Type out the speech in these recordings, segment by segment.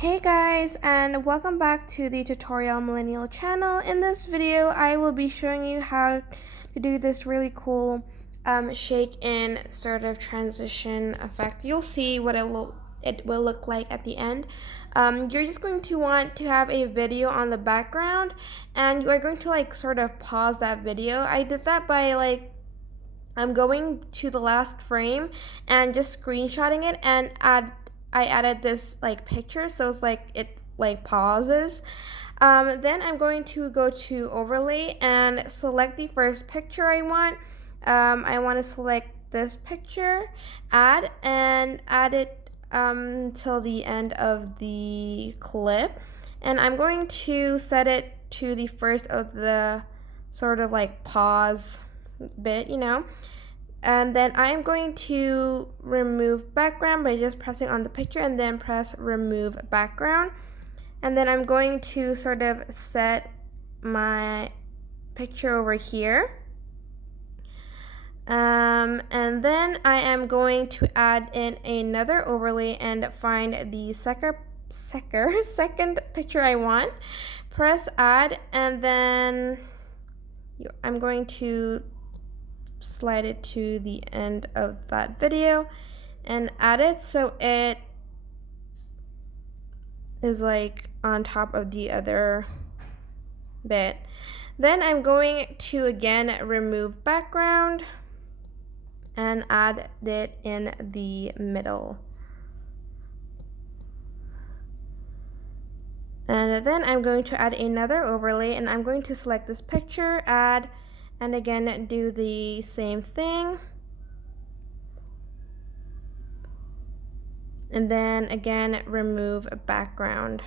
Hey guys, and welcome back to the Tutorial Millennial channel. In this video, I will be showing you how to do this really cool shake in sort of transition effect. You'll see what it will look like at the end. You're just going to want to have a video on the background, and you are going to sort of pause that video. I did that by I'm going to the last frame and just screenshotting it and I added this picture, so it's it pauses. Then I'm going to go to overlay and select the first picture I want. I want to select this picture, add it till the end of the clip, and I'm going to set it to the first of the sort of pause bit, and then I'm going to remove background by just pressing on the picture and then press remove background. And then I'm going to sort of set my picture over here. And then I am going to add in another overlay and find the second picture I want. Press add, and then I'm going to slide it to the end of that video and add it so it is on top of the other bit. Then I'm going to again remove background and add it in the middle. And then I'm going to add another overlay, and I'm going to select this picture, add, and again do the same thing, and then again remove background.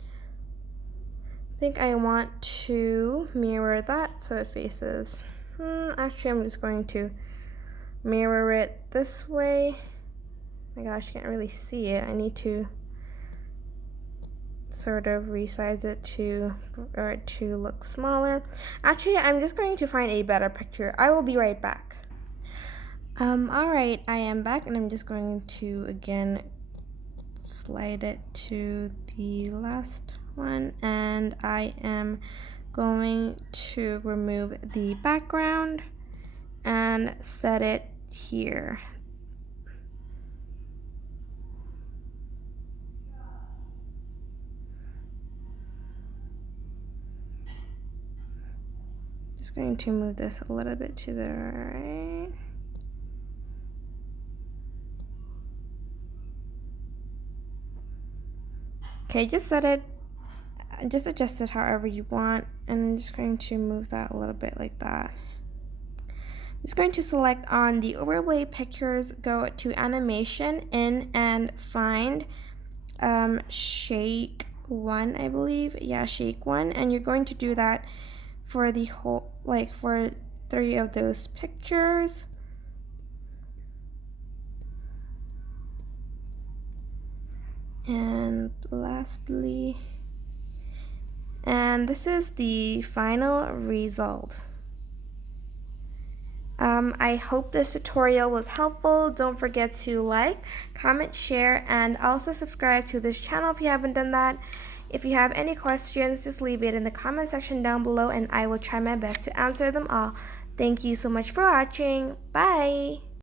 I think I want to mirror that so it faces, actually I'm just going to mirror it this way. Oh my gosh, you can't really see it. I need to sort of resize it to look smaller. Actually, I'm just going to find a better picture. I will be right back. Alright, I am back, and I'm just going to again slide it to the last one, and I am going to remove the background and set it here. Just going to move this a little bit to the right. Okay, just set it, just adjust it however you want, and I'm just going to move that a little bit like that. I'm just going to select on the overlay pictures, go to animation, in, and find shake 1, I believe. Yeah, shake 1, and you're going to do that for the whole, for 3 of those pictures. And lastly, and this is the final result. I hope this tutorial was helpful. Don't forget to like, comment, share, and also subscribe to this channel if you haven't done that. If you have any questions, just leave it in the comment section down below, and I will try my best to answer them all. Thank you so much for watching. Bye!